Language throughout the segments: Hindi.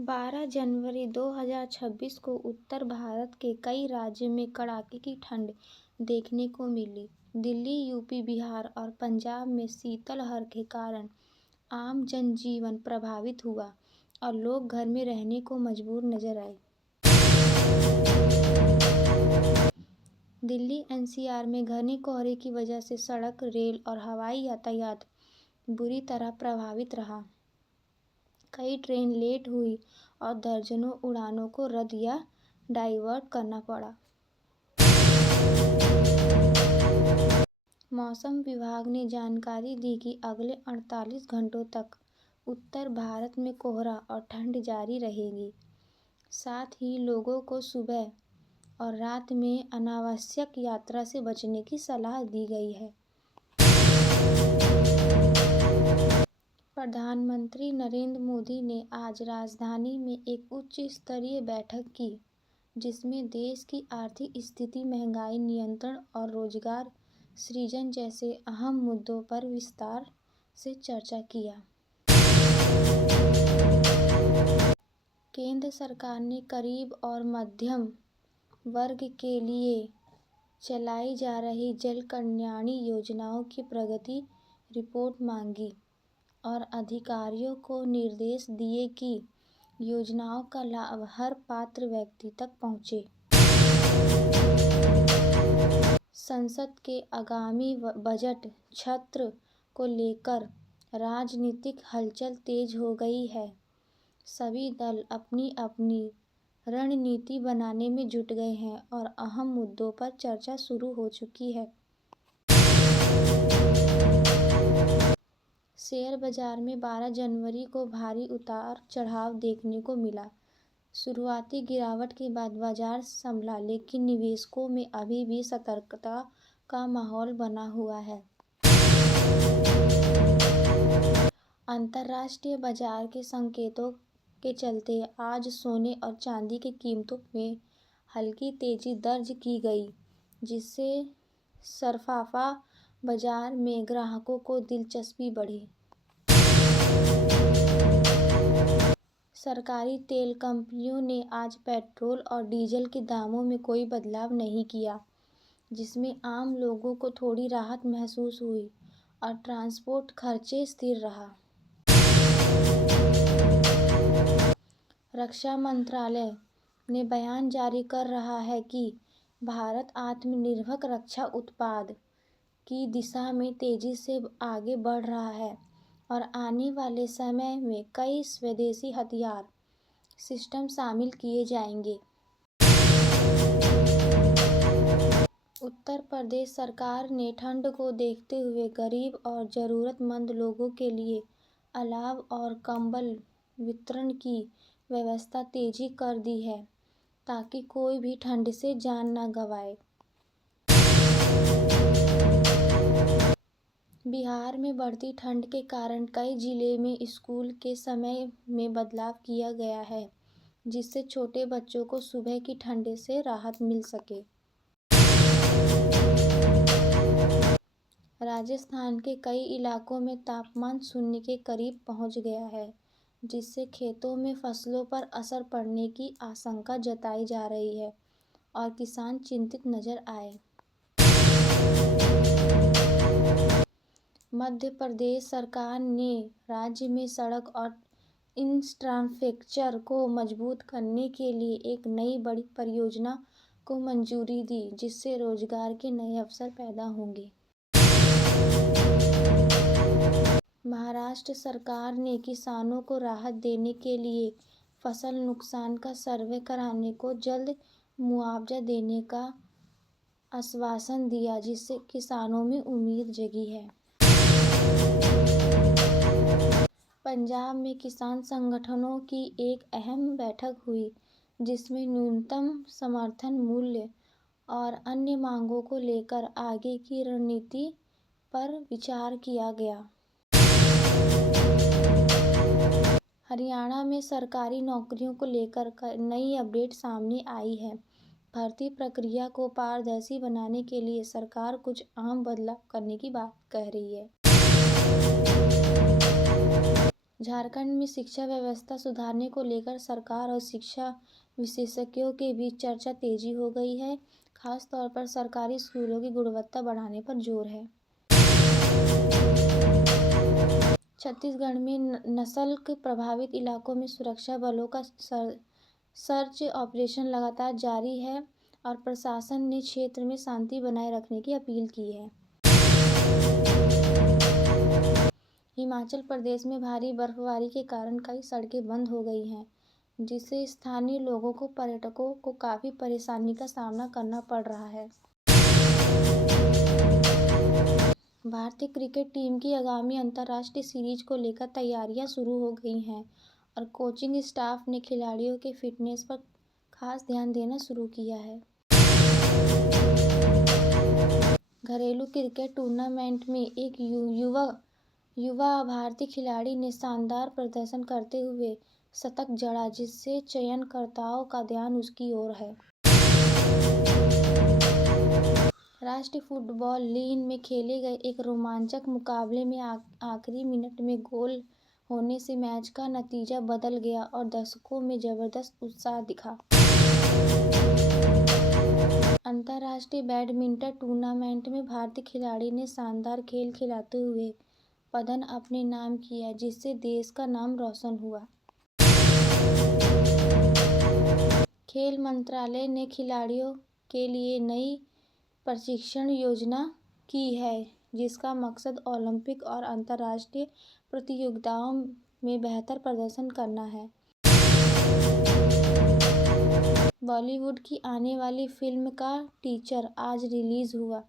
12 जनवरी 2026 को उत्तर भारत के कई राज्यों में कड़ाके की ठंड देखने को मिली। दिल्ली, यूपी, बिहार और पंजाब में शीतलहर के कारण आम जनजीवन प्रभावित हुआ और लोग घर में रहने को मजबूर नजर आए। दिल्ली एनसीआर में घने कोहरे की वजह से सड़क, रेल और हवाई यातायात बुरी तरह प्रभावित रहा। कई ट्रेन लेट हुई और दर्जनों उड़ानों को रद्द या डाइवर्ट करना पड़ा। मौसम विभाग ने जानकारी दी कि अगले 48 घंटों तक उत्तर भारत में कोहरा और ठंड जारी रहेगी। साथ ही लोगों को सुबह और रात में अनावश्यक यात्रा से बचने की सलाह दी गई है। प्रधानमंत्री नरेंद्र मोदी ने आज राजधानी में एक उच्च स्तरीय बैठक की, जिसमें देश की आर्थिक स्थिति, महंगाई नियंत्रण और रोजगार सृजन जैसे अहम मुद्दों पर विस्तार से चर्चा किया। केंद्र सरकार ने गरीब और मध्यम वर्ग के लिए चलाई जा रही जन कल्याण योजनाओं की प्रगति रिपोर्ट मांगी और अधिकारियों को निर्देश दिए कि योजनाओं का लाभ हर पात्र व्यक्ति तक पहुंचे। संसद के आगामी बजट सत्र को लेकर राजनीतिक हलचल तेज हो गई है। सभी दल अपनी अपनी रणनीति बनाने में जुट गए हैं और अहम मुद्दों पर चर्चा शुरू हो चुकी है। शेयर बाजार में 12 जनवरी को भारी उतार चढ़ाव देखने को मिला। शुरुआती गिरावट के बाद बाजार संभला, लेकिन निवेशकों में अभी भी सतर्कता का माहौल बना हुआ है। अंतर्राष्ट्रीय बाजार के संकेतों के चलते आज सोने और चांदी की कीमतों में हल्की तेजी दर्ज की गई, जिससे सराफा बाजार में ग्राहकों को दिलचस्पी बढ़ी। सरकारी तेल कंपनियों ने आज पेट्रोल और डीजल के दामों में कोई बदलाव नहीं किया, जिसमें आम लोगों को थोड़ी राहत महसूस हुई और ट्रांसपोर्ट खर्चे स्थिर रहा। रक्षा मंत्रालय ने बयान जारी कर रहा है कि भारत आत्मनिर्भर रक्षा उत्पाद की दिशा में तेजी से आगे बढ़ रहा है और आने वाले समय में कई स्वदेशी हथियार सिस्टम शामिल किए जाएंगे। उत्तर प्रदेश सरकार ने ठंड को देखते हुए गरीब और जरूरतमंद लोगों के लिए अलाव और कंबल वितरण की व्यवस्था तेजी कर दी है, ताकि कोई भी ठंड से जान न गंवाए। बिहार में बढ़ती ठंड के कारण कई जिले में स्कूल के समय में बदलाव किया गया है, जिससे छोटे बच्चों को सुबह की ठंड से राहत मिल सके। राजस्थान के कई इलाकों में तापमान शून्य के करीब पहुंच गया है, जिससे खेतों में फसलों पर असर पड़ने की आशंका जताई जा रही है और किसान चिंतित नजर आए। मध्य प्रदेश सरकार ने राज्य में सड़क और इंफ्रास्ट्रक्चर को मजबूत करने के लिए एक नई बड़ी परियोजना को मंजूरी दी, जिससे रोजगार के नए अवसर पैदा होंगे। महाराष्ट्र सरकार ने किसानों को राहत देने के लिए फसल नुकसान का सर्वे कराने को जल्द मुआवजा देने का आश्वासन दिया, जिससे किसानों में उम्मीद जगी है। पंजाब में किसान संगठनों की एक अहम बैठक हुई, जिसमें न्यूनतम समर्थन मूल्य और अन्य मांगों को लेकर आगे की रणनीति पर विचार किया गया। हरियाणा में सरकारी नौकरियों को लेकर नई अपडेट सामने आई है। भर्ती प्रक्रिया को पारदर्शी बनाने के लिए सरकार कुछ अहम बदलाव करने की बात कह रही है। झारखंड में शिक्षा व्यवस्था सुधारने को लेकर सरकार और शिक्षा विशेषज्ञों के बीच चर्चा तेजी हो गई है। खास तौर पर सरकारी स्कूलों की गुणवत्ता बढ़ाने पर जोर है। छत्तीसगढ़ में नस्ल प्रभावित इलाकों में सुरक्षा बलों का सर्च ऑपरेशन लगातार जारी है और प्रशासन ने क्षेत्र में शांति बनाए रखने की अपील की है। हिमाचल प्रदेश में भारी बर्फबारी के कारण कई सड़कें बंद हो गई हैं, जिससे स्थानीय लोगों को पर्यटकों को काफ़ी परेशानी का सामना करना पड़ रहा है। भारतीय क्रिकेट टीम की आगामी अंतर्राष्ट्रीय सीरीज को लेकर तैयारियां शुरू हो गई हैं और कोचिंग स्टाफ ने खिलाड़ियों के फिटनेस पर खास ध्यान देना शुरू किया है। घरेलू क्रिकेट टूर्नामेंट में एक युवा भारतीय खिलाड़ी ने शानदार प्रदर्शन करते हुए शतक जड़ा, जिससे चयनकर्ताओं का ध्यान उसकी ओर है। राष्ट्रीय फुटबॉल लीग में खेले गए एक रोमांचक मुकाबले में आखिरी मिनट में गोल होने से मैच का नतीजा बदल गया और दर्शकों में जबरदस्त उत्साह दिखा। अंतर्राष्ट्रीय बैडमिंटन टूर्नामेंट में भारतीय खिलाड़ी ने शानदार खेल खिलाते हुए पदक अपने नाम किया, जिससे देश का नाम रोशन हुआ। खेल मंत्रालय ने खिलाड़ियों के लिए नई प्रशिक्षण योजना की है, जिसका मकसद ओलंपिक और अंतर्राष्ट्रीय प्रतियोगिताओं में बेहतर प्रदर्शन करना है। बॉलीवुड की आने वाली फिल्म का टीजर आज रिलीज हुआ,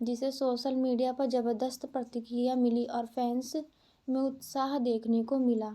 जिसे सोशल मीडिया पर जबरदस्त प्रतिक्रिया मिली और फैंस में उत्साह देखने को मिला।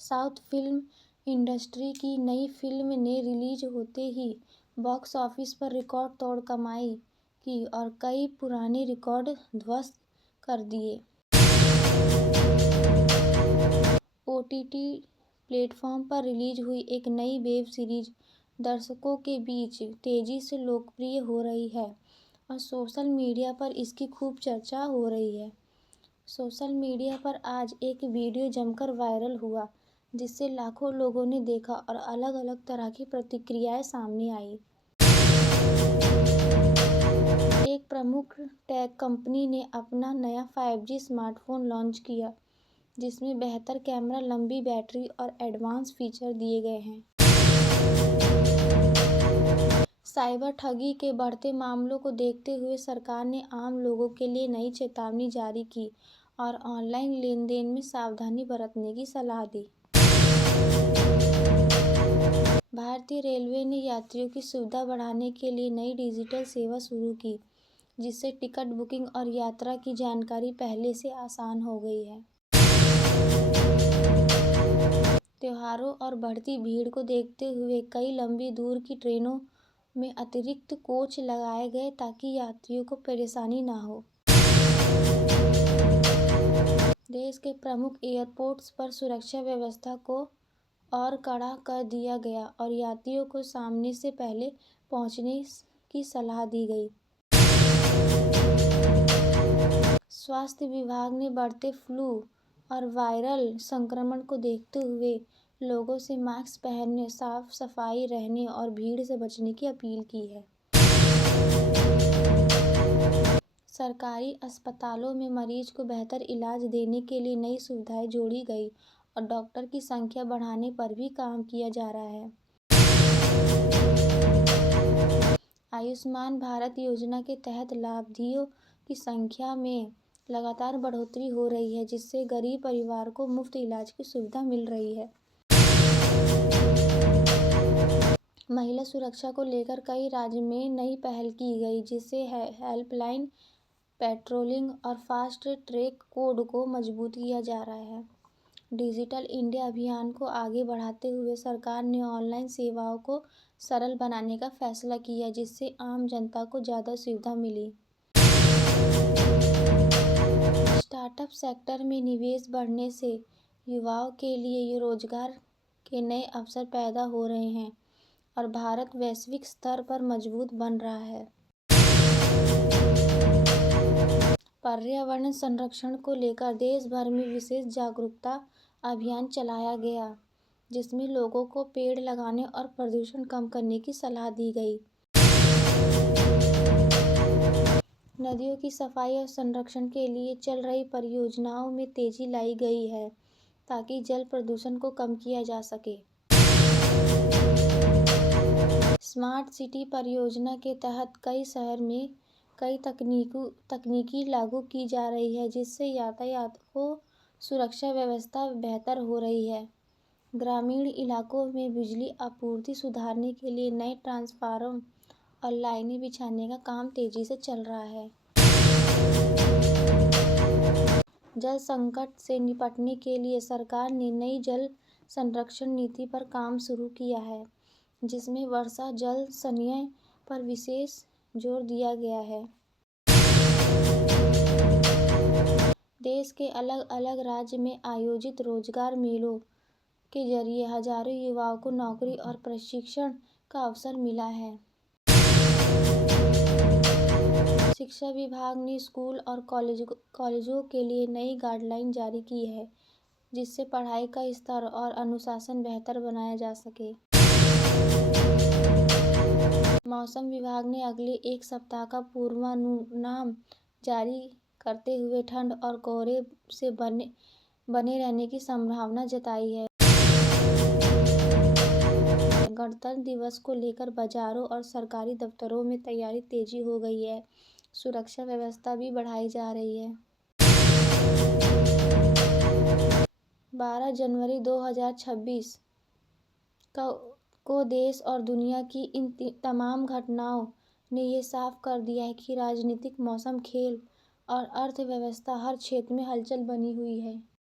साउथ फिल्म इंडस्ट्री की नई फिल्म ने रिलीज होते ही बॉक्स ऑफिस पर रिकॉर्ड तोड़ कमाई की और कई पुराने रिकॉर्ड ध्वस्त कर दिए। OTT प्लेटफॉर्म पर रिलीज हुई एक नई वेब सीरीज दर्शकों के बीच तेजी से लोकप्रिय हो रही है और सोशल मीडिया पर इसकी खूब चर्चा हो रही है। सोशल मीडिया पर आज एक वीडियो जमकर वायरल हुआ, जिसे लाखों लोगों ने देखा और अलग अलग तरह की प्रतिक्रियाएं सामने आई। एक प्रमुख टेक कंपनी ने अपना नया 5G स्मार्टफोन लॉन्च किया, जिसमें बेहतर कैमरा, लंबी बैटरी और एडवांस फीचर दिए गए हैं। साइबर ठगी के बढ़ते मामलों को देखते हुए सरकार ने आम लोगों के लिए नई चेतावनी जारी की और ऑनलाइन लेनदेन में सावधानी बरतने की सलाह दी। भारतीय रेलवे ने यात्रियों की सुविधा बढ़ाने के लिए नई डिजिटल सेवा शुरू की, जिससे टिकट बुकिंग और यात्रा की जानकारी पहले से आसान हो गई है। त्योहारों और बढ़ती भीड़ को देखते हुए कई लंबी दूर की ट्रेनों में अतिरिक्त कोच लगाए गए ताकि यात्रियों को परेशानी न हो। देश के प्रमुख एयरपोर्ट्स पर सुरक्षा व्यवस्था को और कड़ा कर दिया गया और यात्रियों को सामने से पहले पहुंचने की सलाह दी गई। स्वास्थ्य विभाग ने बढ़ते फ्लू और वायरल संक्रमण को देखते हुए लोगों से मास्क पहनने, साफ सफाई रहने और भीड़ से बचने की अपील की है। सरकारी अस्पतालों में मरीज को बेहतर इलाज देने के लिए नई सुविधाएं जोड़ी गई और डॉक्टर की संख्या बढ़ाने पर भी काम किया जा रहा है। आयुष्मान भारत योजना के तहत लाभार्थियों की संख्या में लगातार बढ़ोतरी हो रही है, जिससे गरीब परिवार को मुफ्त इलाज की सुविधा मिल रही है। महिला सुरक्षा को लेकर कई राज्य में नई पहल की गई, जिससे हेल्पलाइन, पेट्रोलिंग और फास्ट ट्रैक कोड को मजबूत किया जा रहा है। डिजिटल इंडिया अभियान को आगे बढ़ाते हुए सरकार ने ऑनलाइन सेवाओं को सरल बनाने का फैसला किया, जिससे आम जनता को ज़्यादा सुविधा मिली। स्टार्टअप सेक्टर में निवेश बढ़ने से युवाओं के लिए रोजगार के नए अवसर पैदा हो रहे हैं और भारत वैश्विक स्तर पर मजबूत बन रहा है। पर्यावरण संरक्षण को लेकर देश भर में विशेष जागरूकता अभियान चलाया गया, जिसमें लोगों को पेड़ लगाने और प्रदूषण कम करने की सलाह दी गई। नदियों की सफाई और संरक्षण के लिए चल रही परियोजनाओं में तेजी लाई गई है, ताकि जल प्रदूषण को कम किया जा सके। स्मार्ट सिटी परियोजना के तहत कई शहर में कई तकनीकी लागू की जा रही है, जिससे यातायात को सुरक्षा व्यवस्था बेहतर हो रही है। ग्रामीण इलाकों में बिजली आपूर्ति सुधारने के लिए नए ट्रांसफार्मर और लाइनें बिछाने का काम तेजी से चल रहा है। जल संकट से निपटने के लिए सरकार ने नई जल संरक्षण नीति पर काम शुरू किया है, जिसमें वर्षा जल संचयन पर विशेष जोर दिया गया है। देश के अलग अलग राज्य में आयोजित रोजगार मेलों के जरिए हजारों युवाओं को नौकरी और प्रशिक्षण का अवसर मिला है। शिक्षा विभाग ने स्कूल और कॉलेजों के लिए नई गाइडलाइन जारी की है, जिससे पढ़ाई का स्तर और अनुशासन बेहतर बनाया जा सके। मौसम विभाग ने अगले एक सप्ताह का पूर्वानुमान जारी करते हुए ठंड और कोहरे से बने रहने की संभावना जताई है। गणतंत्र दिवस को लेकर बाजारों और सरकारी दफ्तरों में तैयारी तेजी हो गई है। सुरक्षा व्यवस्था भी बढ़ाई जा रही है। 12 जनवरी 2026 को देश और दुनिया की इन तमाम घटनाओं ने ये साफ कर दिया है कि राजनीतिक, मौसम, खेल और अर्थव्यवस्था हर क्षेत्र में हलचल बनी हुई है।